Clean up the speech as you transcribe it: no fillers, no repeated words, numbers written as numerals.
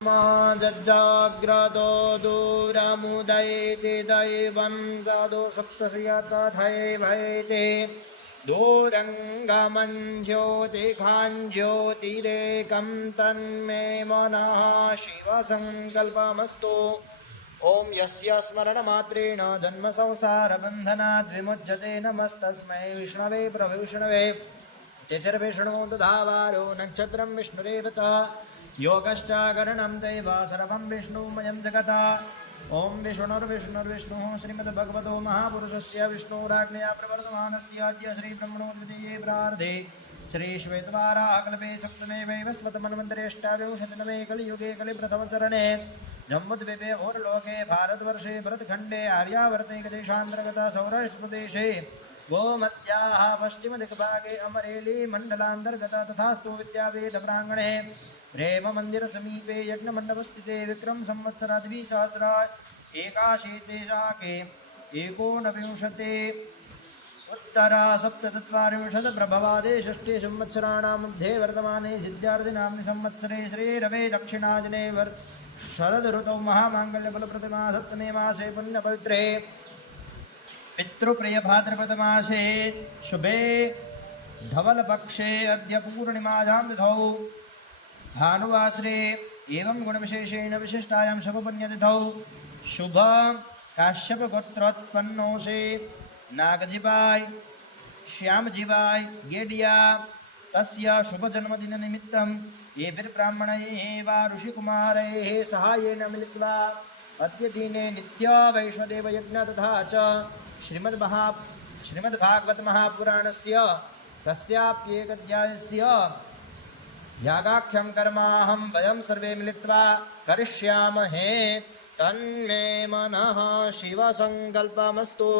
जज्जाग्रतो दूरमुदयति दैवं गदो सप्तस्यतथै भयते दूरङ्गमं ज्योतिखाञ्ज्योतिरेकं तन्मे मनः शिवसङ्कल्पमस्तु। ॐ यस्य स्मरणमात्रेण जन्मसंसारबन्धनात् विमुच्यते नमस्तस्मै विष्णवे प्रभविष्णवे। तिथिर्विष्णु दधावारो नक्षत्रं विष्णुरेव च योगश्च करणं चैव सर्वं विष्णुमयं जगत्। ॐ विष्णुर्विष्णुर्विष्णुः श्रीमद्भगवतो महापुरुषस्य विष्णुराज्ञया प्रवर्तमानस्य अद्य श्रीब्रह्मणो द्वितीये प्रार्धे श्रीश्वेतवाराहकल्पे सप्तमे वैवस्वतमन्वन्तरेष्टाविंशतितमे कलियुगे कलिप्रथमचरणे जम्बुद्वीपे घोरलोके भारतवर्षे भरतखण्डे आर्यावर्ते देशान्तर्गत सौराष्ट्रप्रदेशे गोमत्याः पश्चिमदिक्भागे अमरेली मण्डलान्तर्गत तथास्तु विद्यावेदप्राङ्गणे रेवमन्दिरसमीपे यज्ञमण्डपस्थिते विक्रम संवत्सरात् 2081 शाके 19 उत्तरसप्तचत्वारिंशत् प्रभवादे षष्ठे संवत्सराणां मध्ये वर्तमाने सिद्धार्थिनाम्नि संवत्सरे श्रीरवे दक्षिणाजने शरद ऋतौ महामाङ्गल्यफलप्रदमा सप्तमे मासे पुण्यपवित्रे पितृप्रिय भाद्रपदमासे शुभे धवलपक्षे अद्य पूर्णिमायां तिथौ भानुवासरे एवं गुणविशेषेण विशिष्टायां शुभपुण्यतिथौ शुभ काश्यपगोत्रोत्पन्नोषे नागजीवाय श्यामजीवाय गेडिया तस्य शुभजन्मदिननिमित्तं येभिर्ब्राह्मणैः वा ऋषिकुमारैः सहायेन मिलित्वा अद्यदिने नित्यवैष्णदेवयज्ञ तथा च श्रीमद्भागवत महापुराणस्य तस्याप्येकाध्यायस्य यागाख्यं कर्माहं वयं सर्वे मिलित्वा करिष्यामहे। तन्मे मनः शिवसङ्कल्पमस्तु।